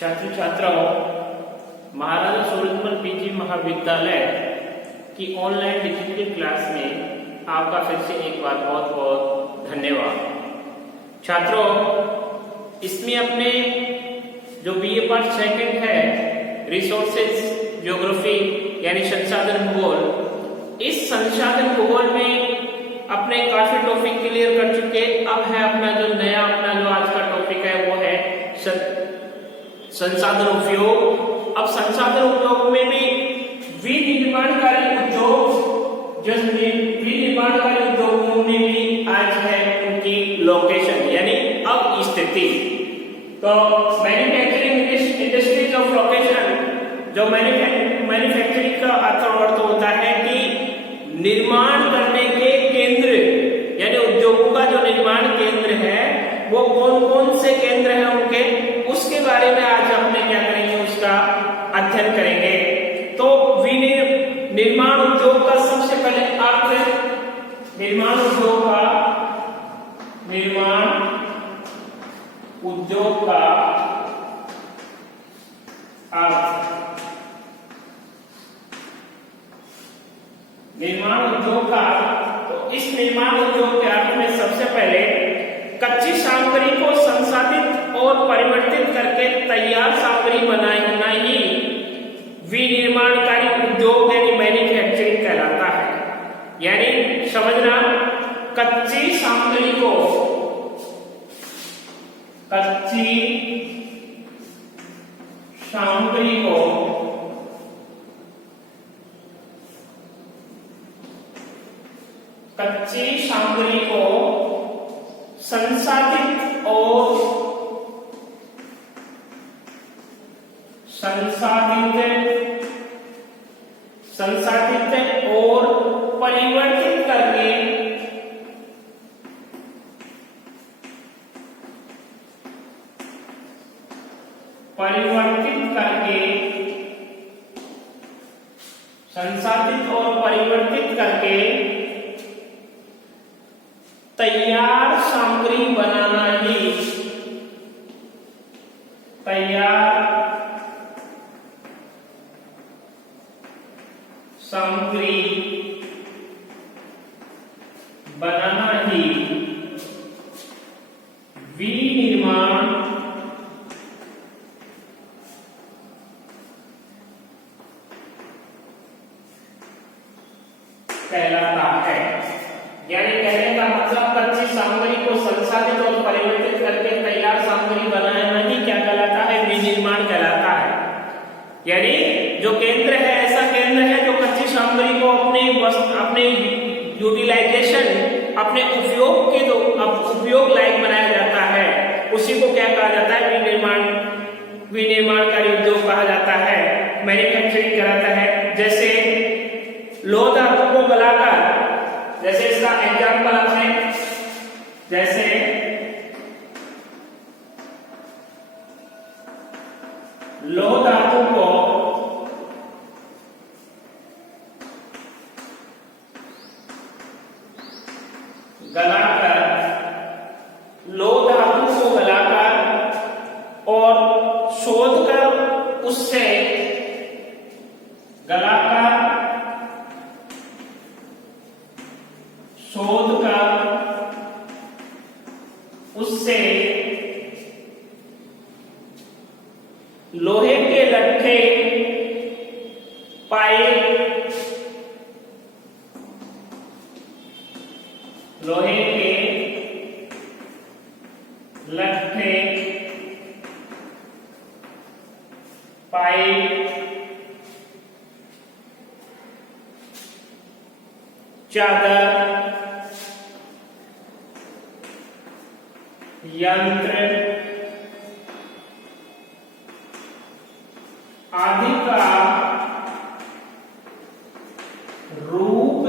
छात्र छात्राओं, महाराजा सूरजमल पीजी महाविद्यालय की ऑनलाइन डिजिटल क्लास में आपका फिर से एक बार बहुत बहुत धन्यवाद। छात्रों, इसमें अपने जो बीए पार्ट सेकंड है रिसोर्सेज ज्योग्राफी यानी संसाधन भूगोल, इस संसाधन भूगोल में अपने काफी टॉपिक क्लियर कर चुके। अब है अपना जो आज का टॉपिक है वो है संसाधन उपयोग। अब संसाधन उपयोग में भी विनिर्माणकारी उद्योग, विनिर्माणकारी उद्योगों में भी आज है उनकी लोकेशन यानी अब स्थिति। तो मैन्युफैक्चरिंग इंडस्ट्रीज ऑफ लोकेशन, जो मैन्युफैक्चरिंग का अर्थ होता है कि निर्माण करने के केंद्र यानी उद्योगों का जो निर्माण केंद्र है वो कौन कौन से केंद्र हैं उनके, उसके बारे में आज हमने क्या करेंगे, उसका अध्ययन करेंगे। तो निर्माण उद्योग का सबसे पहले अर्थ, निर्माण उद्योग का अर्थ, निर्माण उद्योग का। तो इस निर्माण उद्योग के अर्थ में सबसे पहले कच्ची सामग्री को संसाधित और परिवर्तित करके तैयार सामग्री बनाना ही विनिर्माणकारी उद्योग यानी मैन्युफैक्चरिंग कहलाता है। यानी समझना, कच्ची सामग्री को संसाधित और परिवर्तित करके तैयार सामग्री बनाना ही विनिर्माण कहलाता है। यानी कहने का मतलब कच्ची सामग्री को संसाधित और परिवर्तित करके तैयार सामग्री बनाना ही क्या कहलाता है, विनिर्माण कहलाता है। यानी जो केंद्र है ऐसा केंद्र है जो कच्ची सामग्री को अपने यूटिलाइजेशन, अपने उपयोग लायक बनाया जाता है, उसी को क्या कहा जाता है, विनिर्माणकारी उद्योग कहा जाता है, मैन्युफैक्चरिंग कहलाता है। जैसे लोह धातु को गलाकर, जैसे इसका एग्जाम्पल आपने, जैसे लोह धातु को गलाकर और शोध कर उससे लोहे के लट्ठे, पाइप, चादर, यंत्र आदि का रूप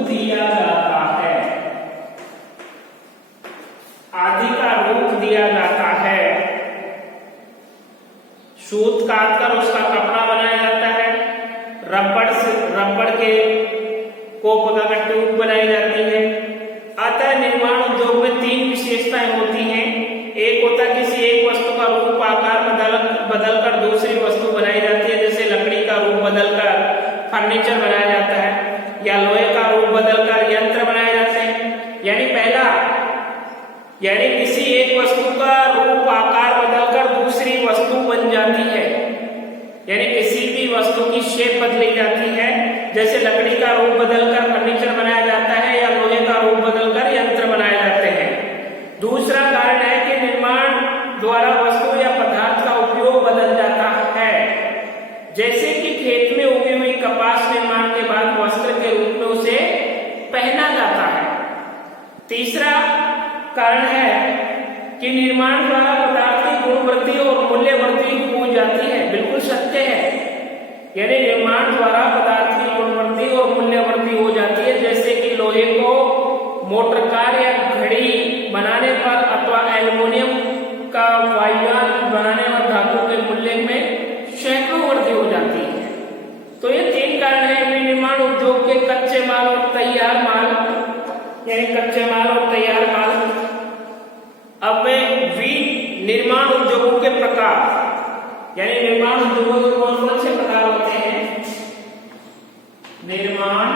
दिया जाता है। सूत काटकर उसका कपड़ा बनाया जाता है। रबड़ के कोप का ट्यूब बनाई जाती है। अतः निर्माण उद्योग में तीन विशेषताएं होती हैं। एक होता है किसी एक वस्तु का रूप, आकार बदलकर दूसरी वस्तु बनाई जाती है, जैसे लकड़ी का रूप बदलकर फर्नीचर बनाया जाता है या लोहे का रूप बदलकर यंत्र बनाए जाते हैं। यानी किसी एक वस्तु का रूप आकार बदलकर दूसरी वस्तु बन जाती है, यानी किसी भी वस्तु की शेप बदली जाती है, जैसे लकड़ी का रूप बदलकर फर्नीचर बनाया जाता है या लोहे का रूप बदलकर यंत्र बनाए जाते हैं। दूसरा कारण है कि निर्माण द्वारा वस्तु या पदार्थ का उपयोग बदल जाता है, जैसे कि खेत में उगी हुई कपास निर्माण के बाद वस्त्र के रूप में उसे पहना जाता है। तीसरा कारण है कि निर्माण द्वारा पदार्थ की गुण वृद्धि और मूल्य वृद्धि हो जाती है। बिल्कुल सत्य है, यानी निर्माण द्वारा पदार्थ की गुण वृद्धि और मूल्य वृद्धि हो जाती है, जैसे कि लोहे को मोटर कार या घड़ी बनाने पर अथवा एल्युमिनियम का वायुयान बनाने पर धातु के मूल्य में सैकड़ों वृद्धि हो जाती है। तो ये तीन कारण है विनिर्माण उद्योग के कच्चे माल और तैयार माल, यानी कच्चे माल और तैयार माल। अब निर्माण उद्योगों के प्रकार, यानी निर्माण उद्योगों के कौन कौन से प्रकार होते हैं? निर्माण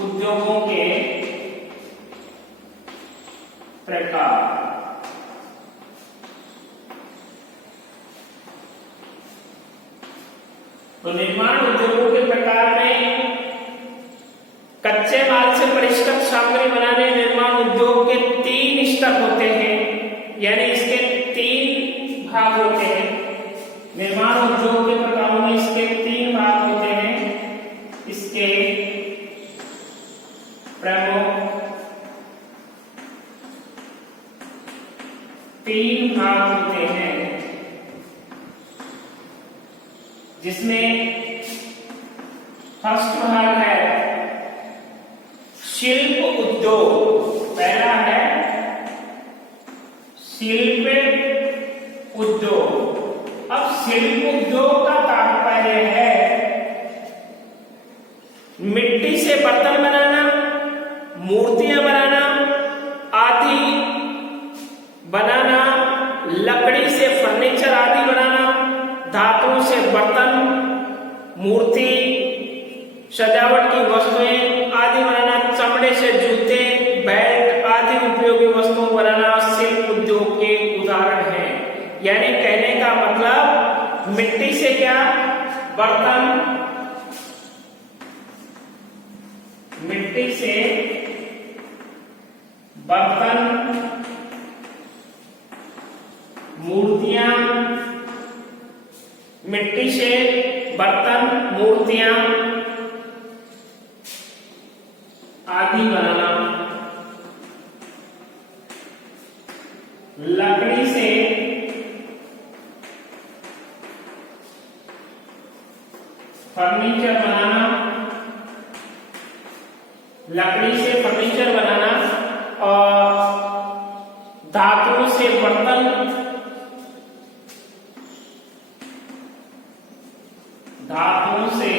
उद्योगों के प्रकार। तो निर्माण उद्योगों के प्रकार में कच्चे माल से परिष्कृत सामग्री बनाने निर्माण उद्योग के 3 स्तर होते हैं, यानी इसके 3 भाग होते हैं। निर्माण उद्योग के प्रकारों में इसके 3 भाग होते हैं। इसके प्रमुख 3 भाग होते हैं, जिसमें फर्स्ट भाग है शिल्प उद्योग। पहला है शिल्प उद्योग। अब शिल्प उद्योग का तात्पर्य है मिट्टी से बर्तन बनाना, मूर्तियां बनाना आदि बनाना, लकड़ी से फर्नीचर आदि बनाना, धातु से बर्तन, मूर्ति, सजावट की वस्तुएं आदि बनाना, चमड़े से जूते, बेल्ट आदि उपयोगी वस्तुओं बनाना शिल्प उद्योग के उदाहरण हैं। यानी कहने का मतलब मिट्टी से क्या बर्तन, मिट्टी से बर्तन, मूर्तियां, मिट्टी से बर्तन, मूर्तियां आदि बनाना, लकड़ी से फर्नीचर बनाना, लकड़ी से फर्नीचर बनाना और धातु से बर्तन, धातु से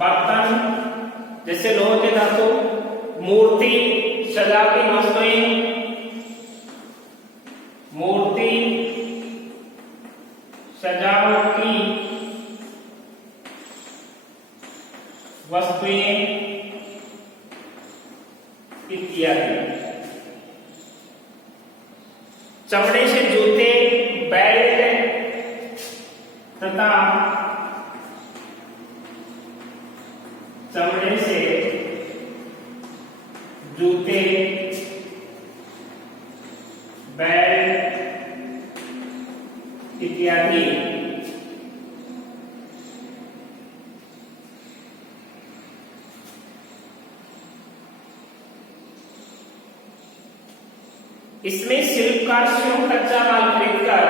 बर्तन जैसे लोहे के धातु, मूर्ति, सजावटी वस्तुएं, मूर्ति, सजावट की वस्तुएं इत्यादि। चमड़े से जूते, बेल्ट तथा चमड़े से जूते, बेल्ट इत्यादि इसमें शिल्पकार स्वयं कच्चा माल खरीदकर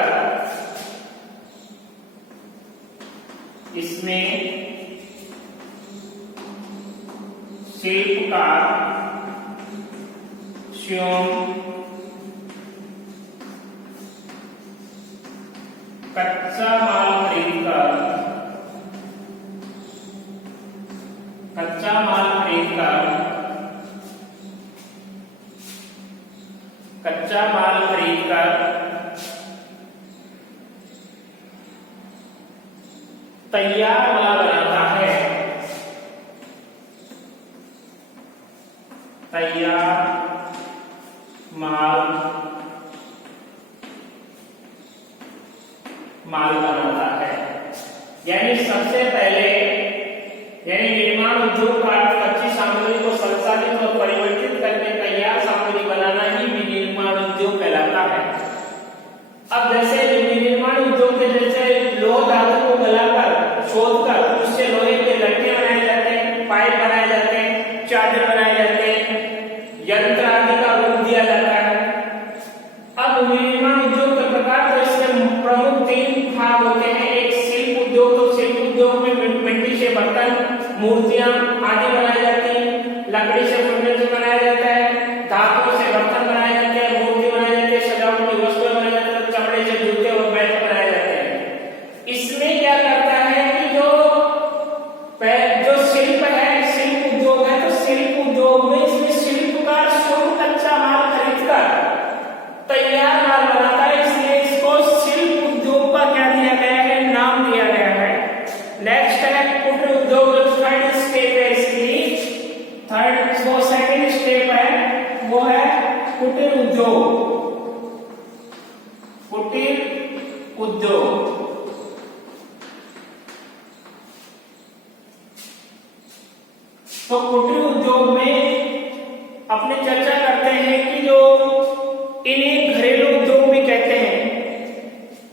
इसमें शिल्पकार स्वयं कच्चा माल खरीदकर कच्चा कच्चा माल खरीदकर तैयार माल बनाता है, तैयार माल बनाता है। यानी सबसे पहले यानी निर्माण उद्योग का कच्ची सामग्री को संसाधित और परिवर्तित करके तैयार सामग्री बनाना ही विनिर्माण उद्योग कहलाता है। अब जैसे विनिर्माण उद्योग के जैसे लोह धातु को गलाकर शोधकर उससे लोहे के लट्ठे बनाए जाते हैं, पाइप बनाए जाते हैं, चादर बनाए जाते हैं, यंत्र आदि का रूप दिया जाता है। अब विनिर्माण उद्योग के प्रकार तो इसमें प्रमुख 3 भाग होते हैं। एक शिल्प उद्योग, तो शिल्प उद्योग में मिट्टी से बर्तन, मूर्तियां आदि बनाई जाती हैं, लकड़ी से फर्नीचर बनाया जाता है, धातु से बर्तन बनाए जाते हैं, मूर्ति बनाई जाती है, सजावटी वस्तुएं बनाई जाती है, चमड़े से जूते और बेल्ट बनाए जाते हैं। इसमें क्या करता है कि जो शिल्प है, शिल्प उद्योग है, तो शिल्प उद्योग में इसमें शिल्पकार स्वयं कच्चा माल खरीदकर तैयार माल बनाता है, इसलिए इसको शिल्प उद्योग का क्या दिया गया है, नाम दिया गया है। नेक्स्ट है कुटीर उद्योग, जो थर्ड स्टेप है इसकी, वो सेकंड स्टेप है, वो है कुटीर उद्योग। कुटीर उद्योग तो कुटीर उद्योग में अपने चर्चा करते हैं कि जो इन्हें घरेलू उद्योग भी कहते हैं।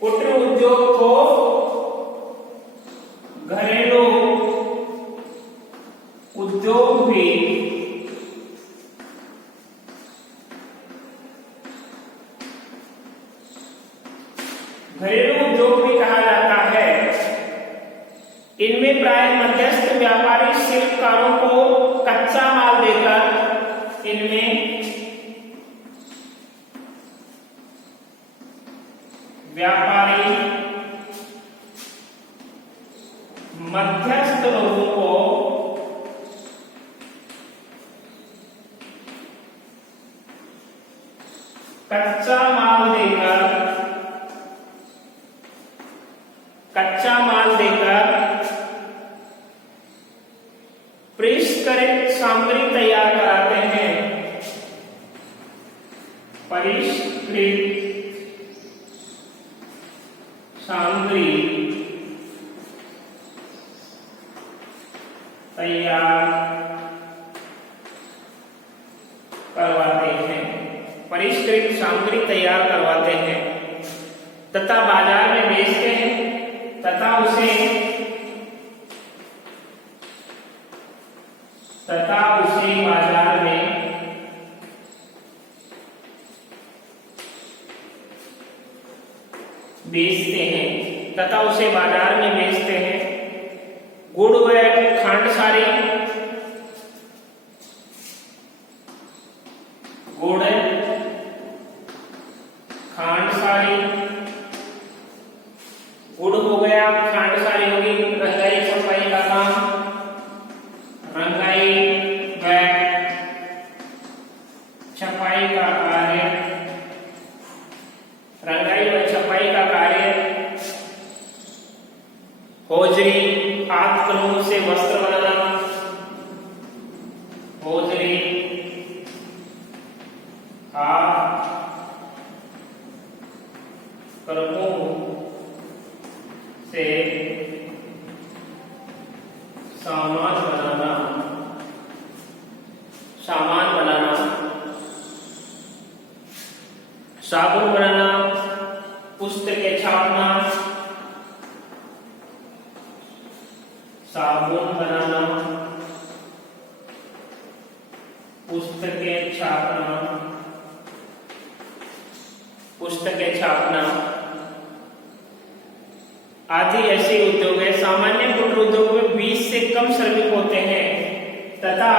कुटीर उद्योग को घरेलू उद्योग भी कहा जाता है। इनमें प्राय मध्यस्थ व्यापारी शिल्पकारों को कच्चा माल देकर इनमें व्यापारी मध्यस्थ लोगों को कच्चा माल देकर परिष्कृत सामग्री तैयार कराते हैं। परिष्कृत सामग्री तैयार करवाते हैं, परिष्कृत सामग्री तैयार करवाते हैं तथा बाजार में बेचते हैं तथा उसे बाजार में बेचते हैं। गुड़ व खांडसारी, गुड़ खांडसारी, गुड़ हो गया, खांडसारी होगी रंगाई छपाई का काम, रंगाई व छपाई का कार्य, रंगाई व छपाई का कार्य। होजरी, हाथ कलमों से वस्त्र बनाना, होजरी हाथ कलमों से सामान बनाना, साबुन बनाना, पुस्तकें छापना, साबुन बनाना, पुस्तकें छापना आदि ऐसे उद्योग है। सामान्य कुटीर उद्योग में 20 से कम श्रमिक होते हैं तथा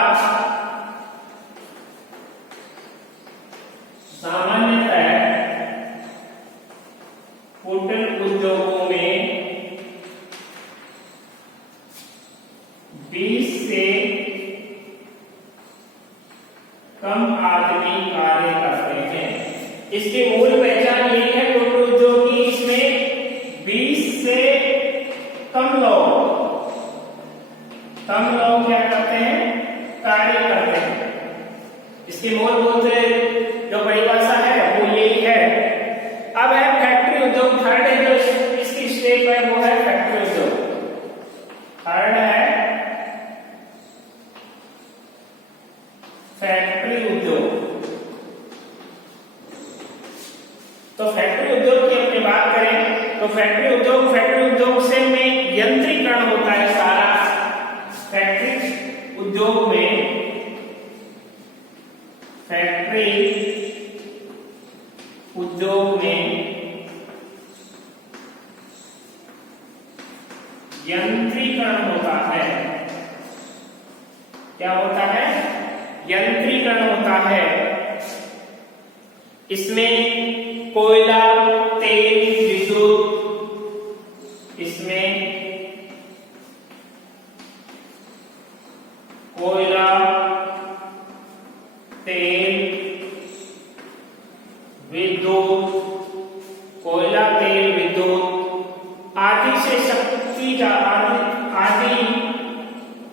सामान्यतः कुटीर उद्योगों में 20 से कम आदमी कार्य करते हैं। इसकी मूल पहचान यही है कुटीर उद्योग की, इसमें 20 से कम लोग क्या करते हैं, कार्य करते हैं। इसकी मूलभूत जो परिभाषा है वो यही है। अब है फैक्ट्री उद्योग, थर्ड है जो इसकी स्टेप है वो है फैक्ट्री उद्योग। थर्ड है फैक्ट्री उद्योग। तो फैक्ट्री उद्योग की अपनी बात करें तो फैक्ट्री उद्योग से में यंत्रीकरण होता है सारा। फैक्ट्री उद्योग में यंत्रीकरण होता है। क्या होता है, यंत्रीकरण होता है। इसमें कोयला, तेल, विद्युत, इसमें कोयला, तेल, विद्युत, कोयला, तेल, विद्युत आदि से आदि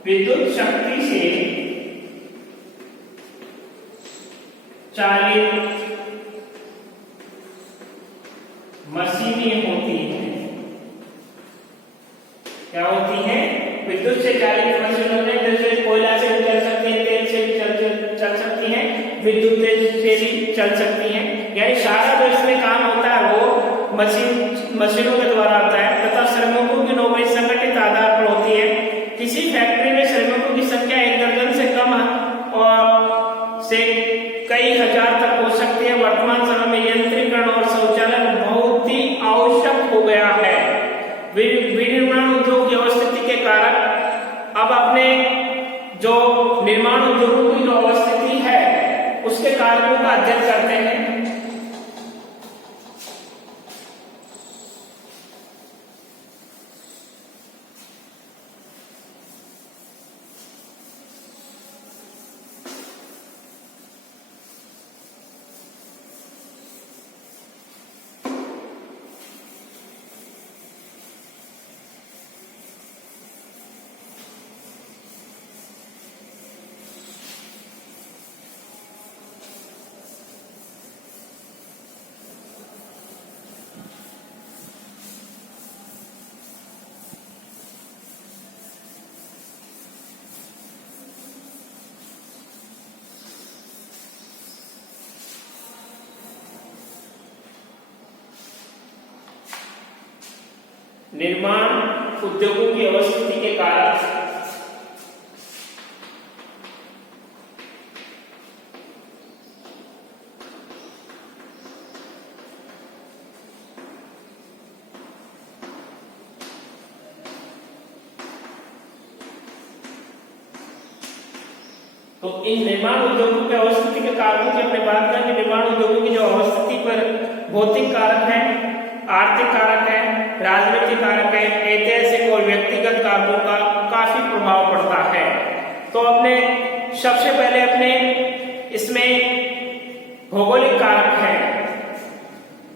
विद्युत शक्ति से चालित मशीनें होती हैं। क्या होती हैं, विद्युत से चालित मशीनें होती हैं, जैसे कोयला से भी चल सकती है, तेल से भी चल सकती हैं, विद्युत से भी चल सकती हैं। यानी सारा जो इसमें काम होता है वो मशीनों के द्वारा होता है तथा श्रमिकों की नौकरी संगठित आधार पर होती है। किसी फैक्ट्री में श्रमिकों की संख्या 1 दर्जन से कम और से कई हजार तक हो सकती है। वर्तमान समय में यंत्रीकरण और स्वचालन बहुत ही आवश्यक हो गया है। विनिर्माण उद्योग की अवस्थिति के कारण अब अपने जो निर्माण उद्योगों की जो अवस्थिति है उसके कारकों का अध्ययन करते हैं। निर्माण उद्योगों की अवस्थिति के कारण तो इन निर्माण उद्योगों की अवस्थिति के कारणों की अपने बात करें। निर्माण उद्योगों की जो अवस्थिति पर भौतिक कारक है, आर्थिक कारक है, राजनीतिक कारक है, ऐतिहासिक और व्यक्तिगत कारकों का काफी प्रभाव पड़ता है। तो अपने सबसे पहले अपने इसमें भौगोलिक कारक है।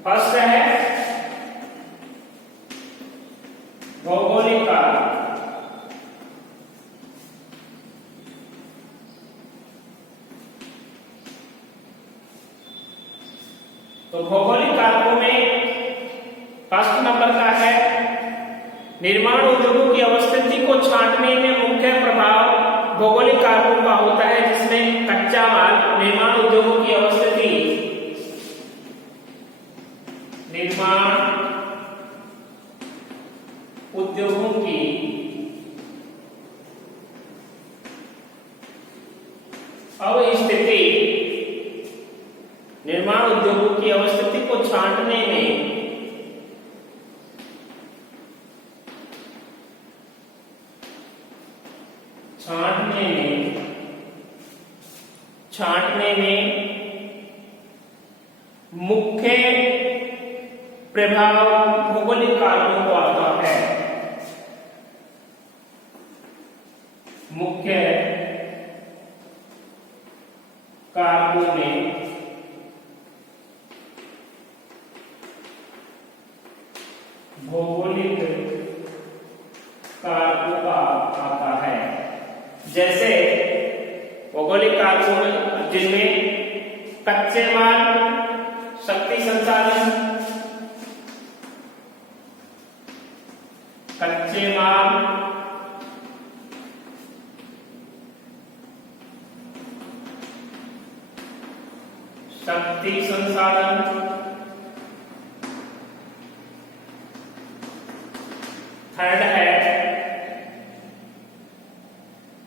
फर्स्ट है भौगोलिक कारक। तो भौगोलिक कारकों में फर्स्ट नंबर का है निर्माण उद्योगों की अवस्थिति को छांटने में मुख्य प्रभाव भौगोलिक कारकों का होता है, जिसमें कच्चा माल। निर्माण उद्योगों की अवस्थिति, निर्माण उद्योगों की अवस्थिति, निर्माण उद्योगों की अवस्थिति को छांटने में मुख्य प्रभाव भौगोलिक कारकों को आता है। मुख्य कारकों में जिनमें कच्चे माल, शक्ति संसाधन, कच्चे माल, शक्ति संसाधन, थर्ड है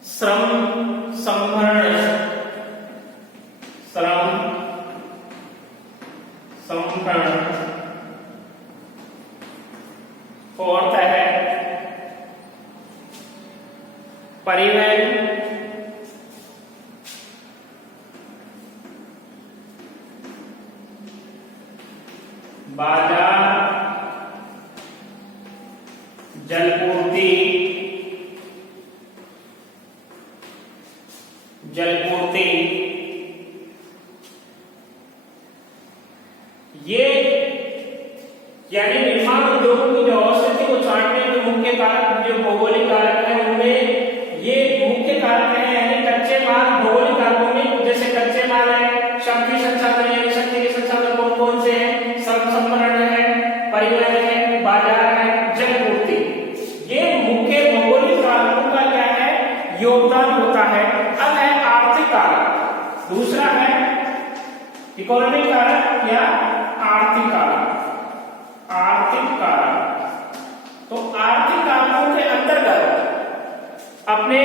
श्रम संभरण, श्रम संभरण, फोर्थ है परिवहन, बाजार, जलपूर्ति, जलपूर्ति। ये यानी निर्माण उद्योगों की जो औसत को छांटने के मुख्य कारक जो भौगोलिक कारक है उनमें ये मुख्य कारक है, यानी कच्चे माल भौगोलिक कारकों में जैसे कच्चे माल है, शक्ति संसाधन यानी शक्ति के संसाधन कौन कौन से हैं, श्रम संभरण है, परिवहन है, बाजार है, जलपूर्ति। ये मुख्य भौगोलिक कारकों का क्या है, योगदान होता है। अब है आर्थिक कारक, दूसरा है इकोनॉमिक कारक या आर्थिक कारक। आर्थिक कारक, तो आर्थिक कारकों के अंतर्गत अपने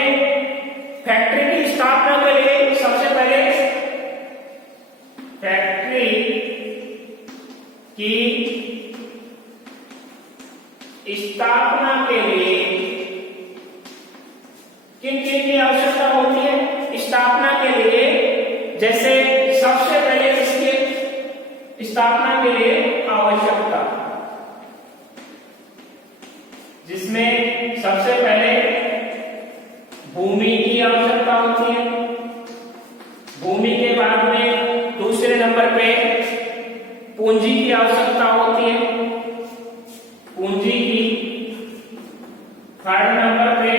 फैक्ट्री की स्थापना के लिए सबसे पहले फैक्ट्री की स्थापना के लिए किन किन की आवश्यकता होती है, स्थापना के लिए जैसे सबसे पहले इसके स्थापना के लिए आवश्यकता, जिसमें सबसे पहले भूमि की आवश्यकता होती है, भूमि के बाद में दूसरे नंबर पे पूंजी की आवश्यकता होती है, पूंजी की, थर्ड नंबर पे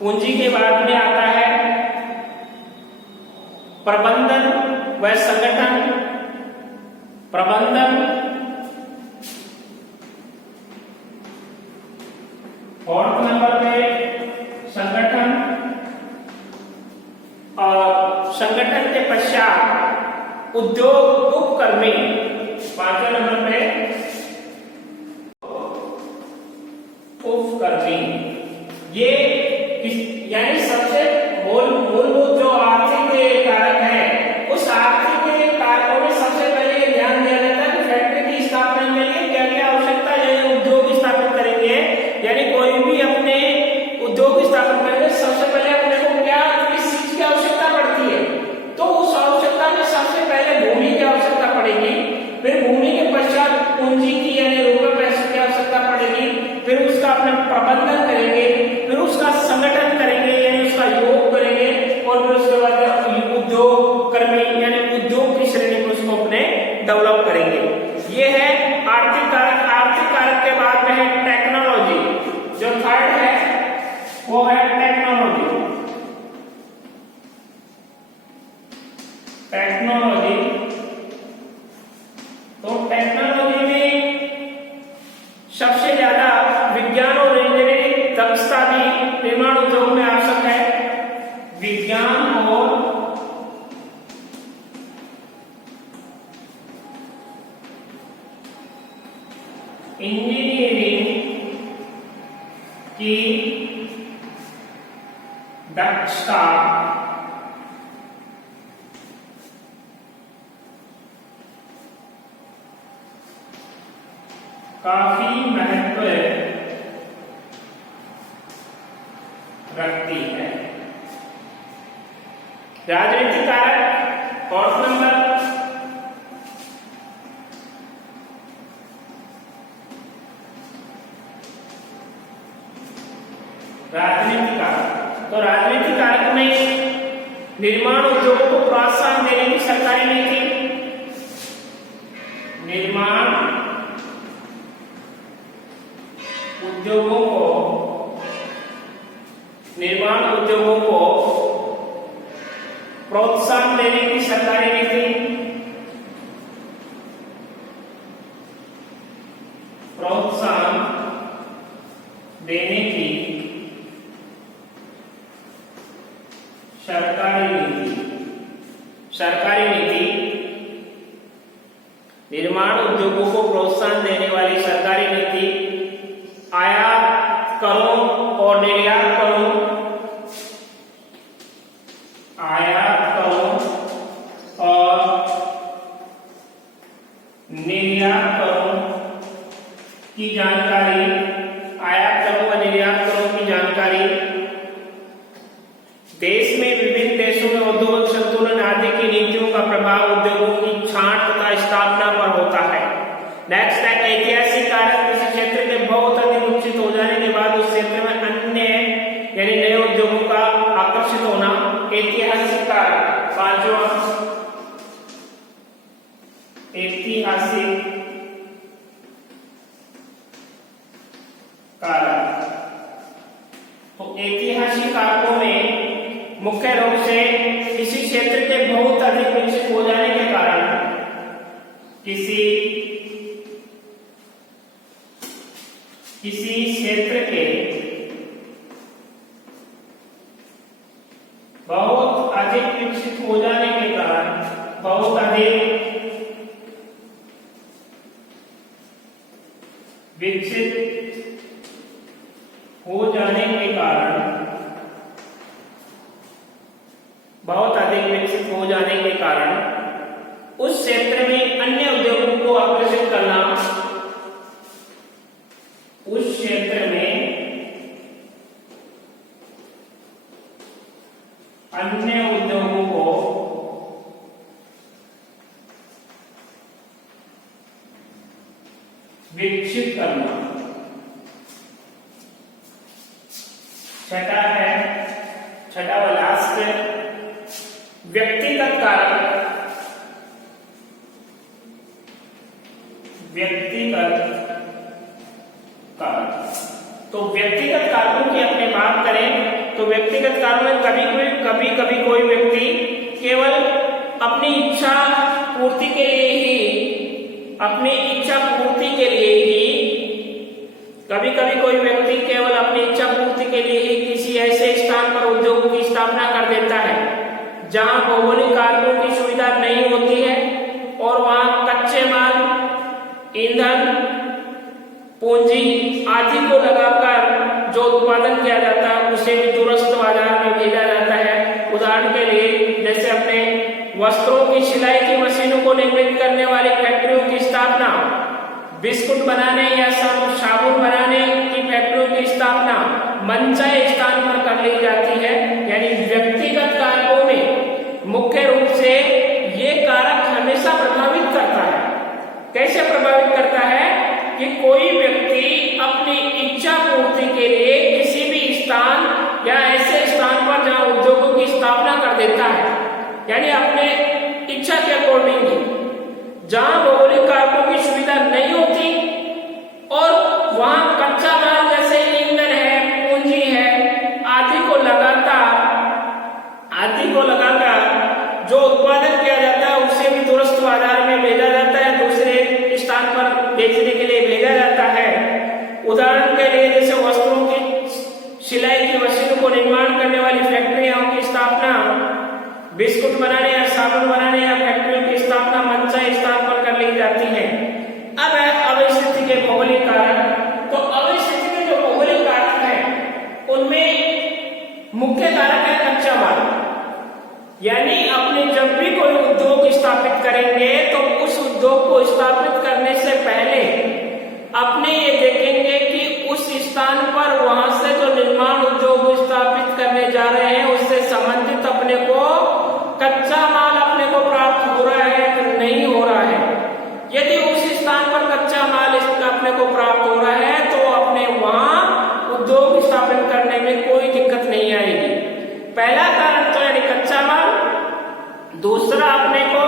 पूंजी के बाद में आता है प्रबंधन व संगठन, प्रबंधन, फोर्थ नंबर पे संगठन, और संगठन के पश्चात उद्योग उपकर्मी, पांचवें नंबर पे उपकर्मी। ये यानी सबसे मूलभूत जो आर्थिक कारक है, उस आर्थिक कारकों में सबसे पहले ध्यान दिया जाता है कि फैक्ट्री की स्थापना के लिए क्या क्या आवश्यकता है, उद्योग स्थापित करेंगे, यानी कोई भी अपने उद्योग स्थापित करेंगे सबसे पहले अपने को क्या किस चीज की आवश्यकता पड़ती है, तो उस आवश्यकता में सबसे पहले भूमि की आवश्यकता पड़ेगी, फिर भूमि के पश्चात पूंजी की यानी रुपए पैसे की आवश्यकता पड़ेगी, फिर उसका अपना प्रबंधन करेंगे, फिर उसका संगठन करेंगे यानी उसका योग करेंगे, और फिर उसके बाद उद्योग कर्मी यानी उद्योग की श्रेणी को उसको अपने डेवलप करेंगे। ये है आर्थिक कारक। आर्थिक कारक के बाद में है टेक्नोलॉजी, जो थर्ड है वो है टेक्नोलॉजी। टेक्नोलॉजी, तो टेक्नोलॉजी में सबसे ज्यादा विज्ञान और इंजीनियरिंग दक्षता भी निर्माण उद्योग में आवश्यक है। विज्ञान और इंजीनियरिंग की दक्षता काफी महत्व रखती है। राजनीतिक कारक, फोर्थ नंबर राजनीतिक कारक। तो राजनीतिक कारक में निर्माण उद्योग को प्रोत्साहन देने की सरकारी नीति, निर्माण उद्योगों को प्रोत्साहन देने की सरकारी नीति, प्रोत्साहन देने की सरकारी नीति, सरकारी नीति निर्माण उद्योगों को प्रोत्साहन देने वाली सरकारी नीति, आयात करों और निर्यात करों, आयात करों और निर्यात करों की जानकारी, आयात करों व निर्यात करों की जानकारी, देश में विभिन्न देशों में औद्योगिक संतुलन आदि की नीतियों का प्रभाव उद्योगों की छांट तथा स्थापना पर होता है। नेक्स्ट है ऐतिहासिक कारक, किसी क्षेत्र के बहुत अधिक विकसित हो जाने के बाद उस क्षेत्र में अन्य यानी नए उद्योगों का आकर्षित होना, ऐतिहासिक कारक। पांचवा ऐतिहासिक कारक। तो ऐतिहासिक कारकों में मुख्य रूप से किसी क्षेत्र के बहुत अधिक विकसित हो जाने के कारण, किसी क्षेत्र के बहुत अधिक विकसित हो जाने के कारण, बहुत अधिक विकसित हो जाने के कारण, बहुत अधिक विकसित हो जाने के कारण उस क्षेत्र में अन्य उद्योगों को आकर्षित करना, उस क्षेत्र में अन्य उद्योगों को विकसित करना। छठा है, छठा व लास्ट, व्यक्तिगत कारक। व्यक्तिगत कारक, तो व्यक्तिगत कारकों की अपने बात करें तो व्यक्तिगत कारणों में कभी कभी कोई व्यक्ति केवल अपनी इच्छा पूर्ति के लिए ही, अपनी इच्छा पूर्ति के लिए ही, कभी कभी कोई व्यक्ति केवल अपनी इच्छा पूर्ति के लिए ही किसी ऐसे स्थान पर उद्योगों की स्थापना कर देता है जहां भौगोलिक कारकों की सुविधा नहीं होती है और वहां कच्चे माल, ईंधन, पूंजी आदि को लगाकर जो उत्पादन किया जाता है उसे भी दूरस्थ बाजार में भेजा जाता है। उदाहरण के लिए जैसे अपने वस्त्रों की सिलाई की मशीनों को निर्मित करने वाली फैक्ट्रियों की स्थापना, बिस्कुट बनाने या साबुन बनाने की फैक्ट्रियों की स्थापना मनचाहे स्थान पर कर ली जाती है। यानी व्यक्तिगत कारकों में मुख्य रूप से ये कारक हमेशा प्रभावित करता है। कैसे प्रभावित करता है कि कोई व्यक्ति अपनी इच्छा पूर्ति के लिए किसी भी स्थान या ऐसे स्थान पर जहां उद्योगों की स्थापना कर देता है, यानी अपने इच्छा के अकॉर्डिंग जहां भौगोलिक कारकों की सुविधा नहीं होती और वहां कच्चा माल जैसे ईंधन है, पूंजी है आदि को लगाकर जो उत्पादन किया जाता है उसे भी दूरस्थ बाजार में भेजा जाता है, दूसरे स्थान पर बेचने के लिए भेजा जाता है। उदाहरण के लिए जैसे वस्त्रों की सिलाई की मशीनों को निर्माण करने वाली फैक्ट्रियों की स्थापना, बिस्कुट बनाने या साबुन बनाने या फैक्ट्रियों की स्थापना मनचाहे स्थान पर कर ली जाती है। अब है अवस्थिति के भौगोलिक कारक। तो अवस्थिति के जो भौगोलिक कारक है उनमें मुख्य कारक है कच्चा माल। यानी अपने जब भी कोई उद्योग स्थापित करेंगे तो उस उद्योग को स्थापित करने से पहले अपने ये देखेंगे कि उस स्थान पर वहां से जो निर्माण उद्योग स्थापित करने जा रहे हैं उससे संबंधित अपने को कच्चा माल अपने को प्राप्त हो रहा है कि नहीं हो रहा है। यदि उस स्थान पर कच्चा माल अपने को प्राप्त हो रहा है तो अपने वहां उद्योग स्थापित करने में कोई दिक्कत नहीं आएगी। पहला कारण तो यानी कच्चा माल, दूसरा अपने को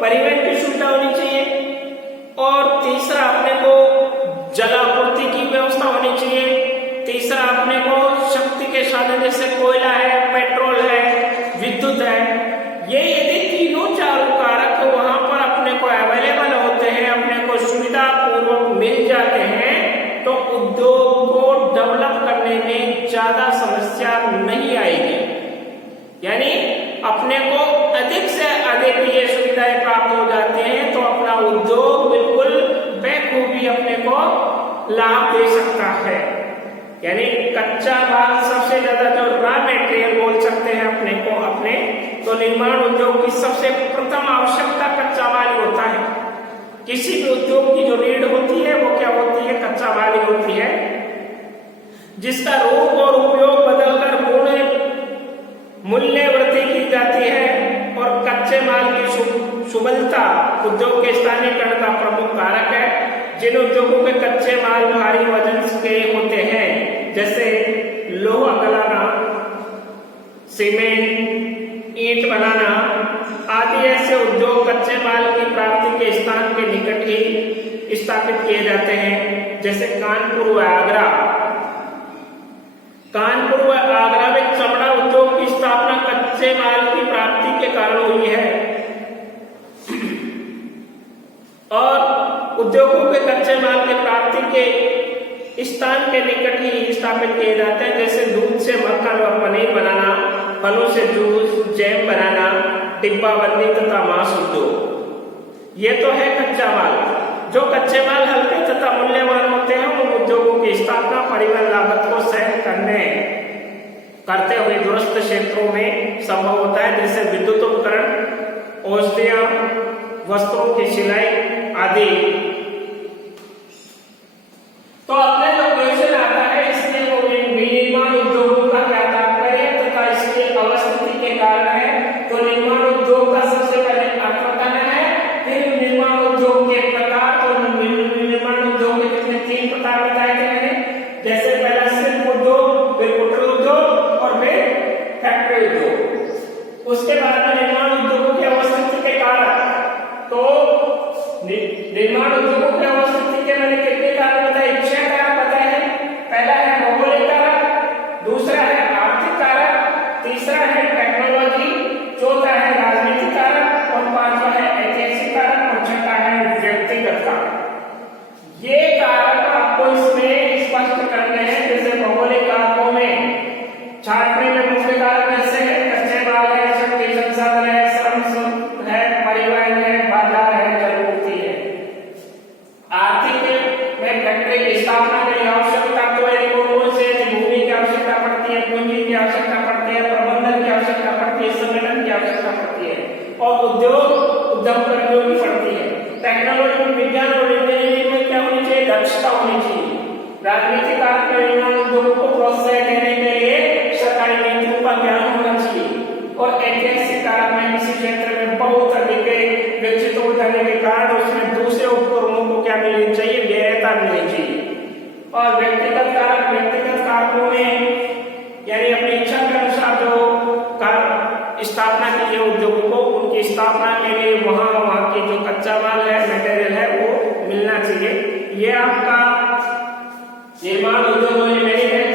परिवहन की सुविधा होनी चाहिए और तीसरा अपने को जलापूर्ति की व्यवस्था होनी चाहिए। तीसरा अपने को शक्ति के साधन जैसे कोयला है, पेट्रोल है, विद्युत है, करने में ज्यादा समस्या नहीं आएगी, यानी अपने को अधिक से अधिक ये सुविधाएं प्राप्त हो जाते हैं तो अपना उद्योग बिल्कुल बखूबी अपने को लाभ दे सकता है। यानी कच्चा माल सबसे ज्यादा जो रॉ मेटेरियल बोल सकते हैं अपने को अपने, तो निर्माण उद्योग की सबसे प्रथम आवश्यकता कच्चा माल ही होता है। किसी भी उद्योग की जो रीढ़ होती है वो क्या होती है, कच्चा माल ही होती है, जिसका रूप और उपयोग बदलकर पूर्ण मूल्य वृद्धि की जाती है। और कच्चे माल की सुलभता उद्योग के स्थानीयकरण का प्रमुख कारक है। जिन उद्योगों के कच्चे माल भारी वजन के होते हैं, जैसे लोहा गलाना, सीमेंट, ईंट बनाना आदि, ऐसे उद्योग कच्चे माल की प्राप्ति के स्थान के निकट ही स्थापित किए जाते हैं। जैसे कानपुर व आगरा, कानपुर व आगरा में चमड़ा उद्योग की स्थापना कच्चे माल की प्राप्ति के कारण हुई है। और उद्योगों के कच्चे माल की प्राप्ति के स्थान के निकट ही स्थापित किए जाते हैं। जैसे दूध से मक्खन और पनीर बनाना, फलों से जूस, जैम बनाना, डिब्बा बंदी तथा मांस उद्योग, ये तो है कच्चा माल। जो कच्चे माल हल्के तथा मूल्यवान होते हैं उन उद्योगों की स्थापना परिवहन लागत को सहन करते हुए दूरस्थ क्षेत्रों में संभव होता है, जैसे विद्युत उपकरण, औषधियां, वस्त्रों की सिलाई आदि। तो अपने जो क्वेश्चन आता है इसमें वो विनिर्माण उद्योगों का क्या तात्पर्य तथा इसकी अवस्थिति के कारण है। तो निर्माण उद्योग का सबसे पहले अर्थ बताना है, फिर निर्माण उद्योग के प्रकार। तो निर्माण उद्योग के कितने 3 प्रकार बताए गए हैं, जैसे पहला शिल्प उद्योग, फिर कुटीर उद्योग और फिर फैक्ट्री उद्योग। उसके बाद में निर्माण उद्योगों की अवस्थिति के कारण, तो निर्माण उद्योगों की अवस्थिति के मैंने कितने कारण बताए, 6 कारक बताए हैं। पहला है भौगोलिक कारक, दूसरा है आर्थिक कारक, तीसरा है टेक्नोलॉजी, चौथा है राजनीतिक कारक और पांचवा है ऐतिहासिक कारक और छठा है व्यक्तिगत कारक। ये कारक आपको इसमें स्पष्ट करने हैं। जैसे भौगोलिक कारकों में छाटने में मुख्य कारक ऐसे हैं, कच्चे माल है, शक्ति संसाधन है, श्रम है, परिवहन है, बाजार है, जलपूर्ति है। आर्थिक में फैक्ट्री की स्थापना के लिए आवश्यकता तो से भूमि की आवश्यकता पड़ती है, पूंजी की आवश्यकता पड़ती है, प्रबंधन की आवश्यकता पड़ती है, संगठन की आवश्यकता पड़ती है और उद्यम कर्मियों की पड़ती है। टेक्नोलॉजी में, विज्ञान और इंजीनियरिंग में क्या होनी चाहिए, दक्षता होनी चाहिए। राजनीतिक कारक निर्माण उद्योगों को प्रोत्साहन देने के लिए सरकारी नीतियों का ज्ञान होना चाहिए। और ऐतिहासिक कारक में किसी क्षेत्र में बहुत अधिक विकसित हो जाने के कारण उसमें दूसरे उपकरणों को क्या मिलनी चाहिए, वैधता मिलनी चाहिए। और व्यक्तिगत कारकों में यानी अपनी इच्छा के अनुसार जो स्थापना की है उद्योगों को, उनकी स्थापना के लिए वहां की जो कच्चा माल है, मटेरियल है, वो मिलना चाहिए। ये आपका निर्माण उद्योग में